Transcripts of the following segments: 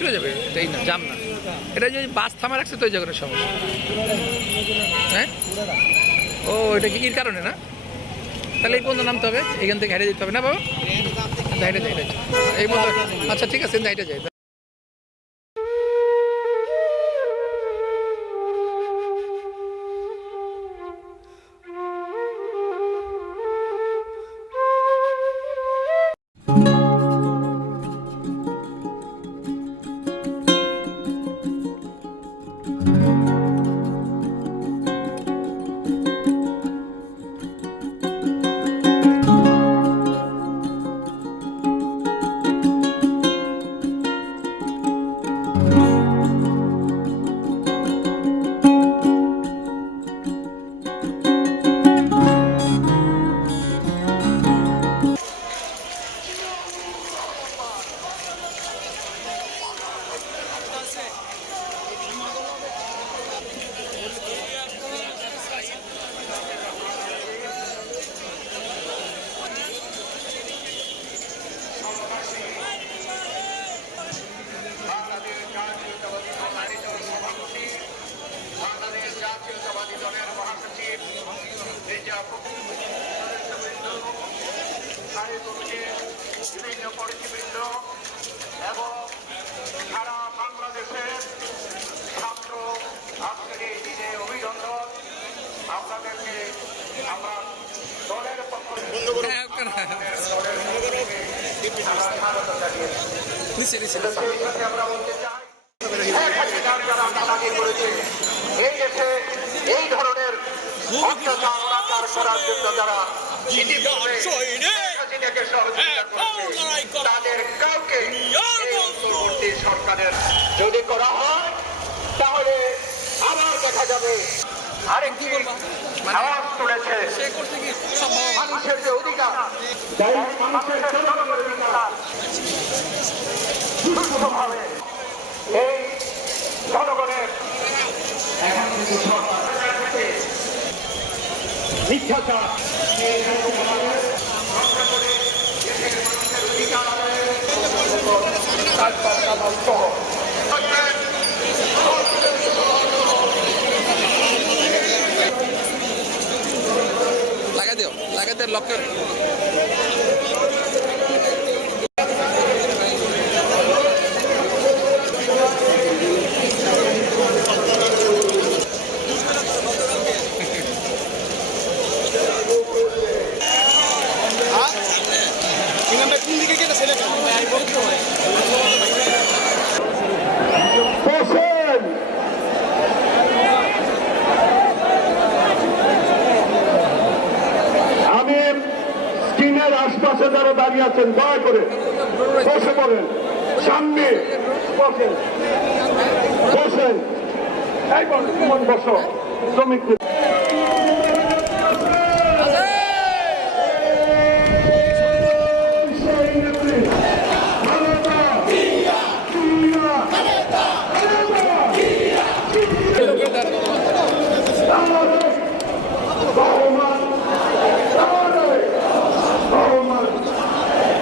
চলে যাবে? এটাই না? জাম না। এটা যদি বাস থামা রাখছে তো ওই জায়গাটা সমস্যা। হ্যাঁ? ও এটা কি কির কারণে না? তাহলে এই পর্যন্ত নামতে হবে। এখান থেকে হেঁটে যেতে হবে না বাবা? হেঁটে যাই এই পর্যন্ত আচ্ছা ঠিক আছে হেঁটে যাই কমিটির বিভিন্ন পরিচিবৃন্দ এবং সারা বাংলাদেশের ছাত্র আজকের এই দিনে অভিনন্দন। আপনাদেরকে আমরা দলের পক্ষ থেকে হ্যাঁ, আমরা বলতে চাই যারা দালালি করেছে এই দেশে এই ধরনের অত্যাচার অনাচার করার জন্য যারা সরকারের যদি করা হয় তাহলে আবার দেখা যাবে। আরেকটি আওয়াজ তুলেছে। মানুষের যে অধিকার এই জনগণের মিথ্যাচার। লাগা দিও লাগা দিয়ে লক দাঁড়িয়ে আছেন দয়া করে বসে পড়েন। সামনে বসেন বসেন বসো। শ্রমিক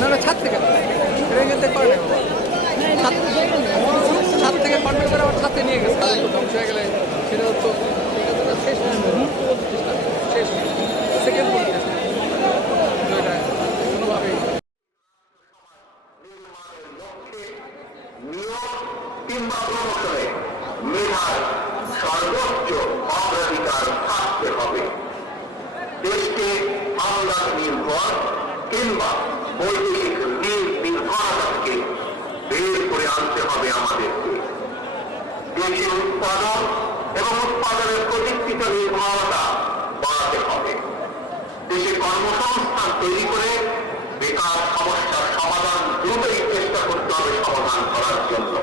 না না ছাদ থেকে এটা কিন্তু পারে না ছাদ ছাদ থেকে পারবে করে আবার ছাদে নিয়ে গেছে তাহলে তো ধ্বংস হয়ে গেলে সেটা তো সেটা তো শেষ হয়ে যাবে। শেষ সেকেন্ড কোনোভাবেই কিংবা প্রমোশনে মেধার সর্বোচ্চ অগ্রাধিকার থাকতে হবে দেশকে আমদানি নির্ভর কিংবা বৈদেশিক ঋণ নির্ভরতা থেকে বের করে আনতে হবে আমাদেরকে দেশীয় উৎপাদন এবং উৎপাদনের প্রযুক্তিত নির্ভরতা বাড়াতে হবে। দেশে কর্মসংস্থান তৈরি করে বেকার সমস্যার সমাধান দ্রুতই চেষ্টা করতে হবে সমাধান করার জন্য।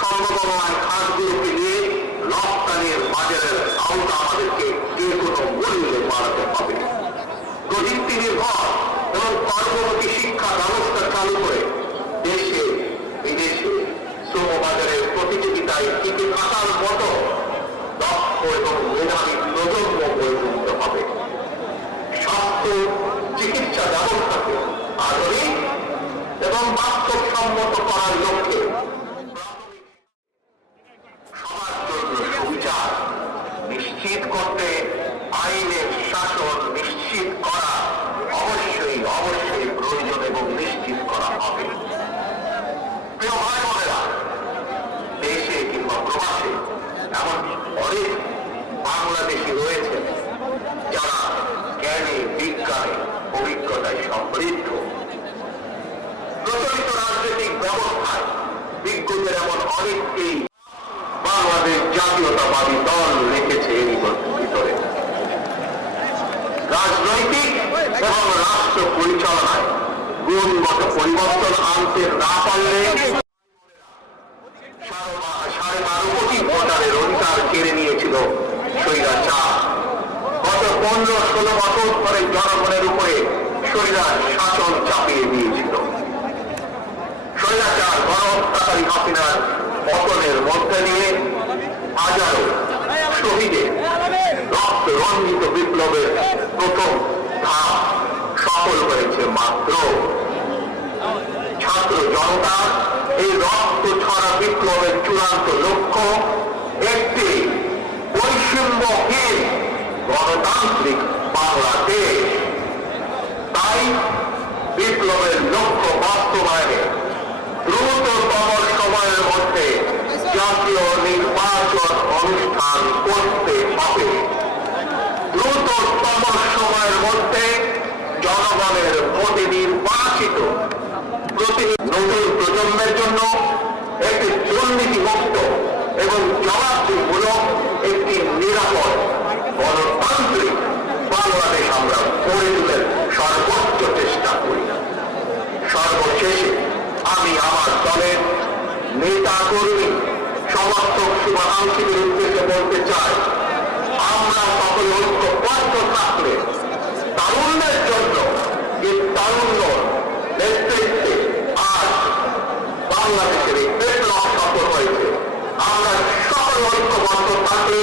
সর্ববর্ণ খাতগুলোকে নিয়ে রপ্তানির বাজারের আওতা আমাদেরকে যে কোনো মূল্যে বাড়াতে হবে প্রযুক্তি শিক্ষা ব্যবস্থা চালু করে শ্রম বাজারের প্রতিযোগিতায় টিকে থাকার মতো দক্ষ এবং মেধাবী প্রজন্ম পরিবর্তন আনতে না পারলে সাড়ে বারো কোটি ভোটারের অধিকার কেড়ে নিয়েছিল স্বৈরাচার গত পনেরো ষোলো বছর ধরে জনগণের উপরে স্বৈরার শাসন চাপিয়ে দিয়েছিল। স্বৈরাচার গণহত্যাকারী হাসিনার পতনের মধ্যে দিয়ে হাজারো শহীদের রক্ত রঞ্জিত বিপ্লবের প্রথম ধাপ সফল হয়েছে মাত্র। ছাত্র জনতা এই রক্ত ছড়া বিপ্লবের চূড়ান্ত লক্ষ্য একটি বৈষম্যহীন গণতান্ত্রিক বাংলাদেশ। তাই বিপ্লবের লক্ষ্য বাস্তবায়নে দ্রুততম সময়ের মধ্যে জাতীয় নির্বাচন অনুষ্ঠান করতে হবে দ্রুততম সময়ের মধ্যে জনগণের ভোটে নির্বাচিত প্রতিনিধি নতুন প্রজন্মের জন্য একটি দুর্নীতি মুক্ত এবং জবাবদিহিমূলক একটি নিরাপদ গণতান্ত্রিক বাংলাদেশ আমরা গড়ে তোলার সর্বোচ্চ চেষ্টা করি সর্বশেষে আমি আমার দলের নেতা কর্মী, সমর্থক শুভাকাঙ্ক্ষীদের উদ্দেশ্যে বলতে চাই, আমরা সকলে ঐক্যবদ্ধ থাকলে তারুণ্যের জন্য যে তারুণ্য নেতৃত্বে আজ বাংলাদেশের এই সফল হয়েছে, আমরা সকল ঐক্যবদ্ধ থাকলে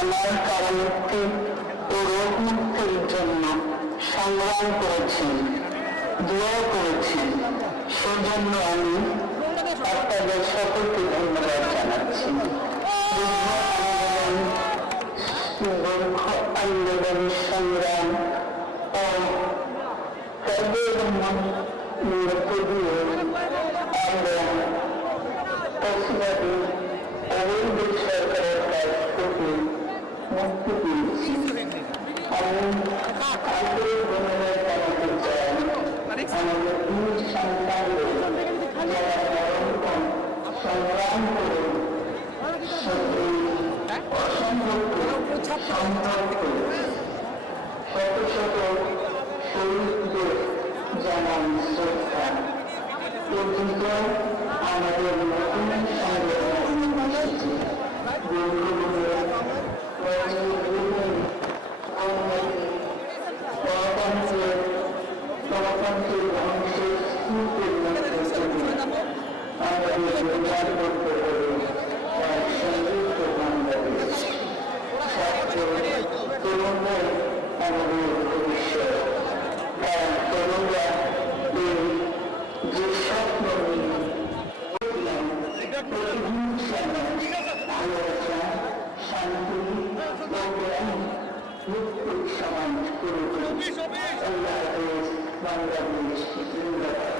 আমার কারামুক্তি ও রোগ মুক্তির জন্য সংগ্রাম করেছেন, দোয়া করেছেন। সেজন্য আমি আপনাদের সকলকে ধন্যবাদ জানাচ্ছি। আন্দোলন, সংগ্রাম ও মধ্য দিয়ে আমরা অবৈধ সরকারের কাছ সংগ্রাম করে সেই অসম্ভবকে সম্ভব করেছে শত শত শহীদদের জানান শ্রদ্ধা এ আমাদের নতুন সংগ্রাম প্রচার করতে হলে তার সংযুক্ত বাংলাদেশ তরুণদের আমাদের ভবিষ্যৎ কারণ তরুণরা শান্তি মুক্ত বাংলাদেশ জিন্দাবাদ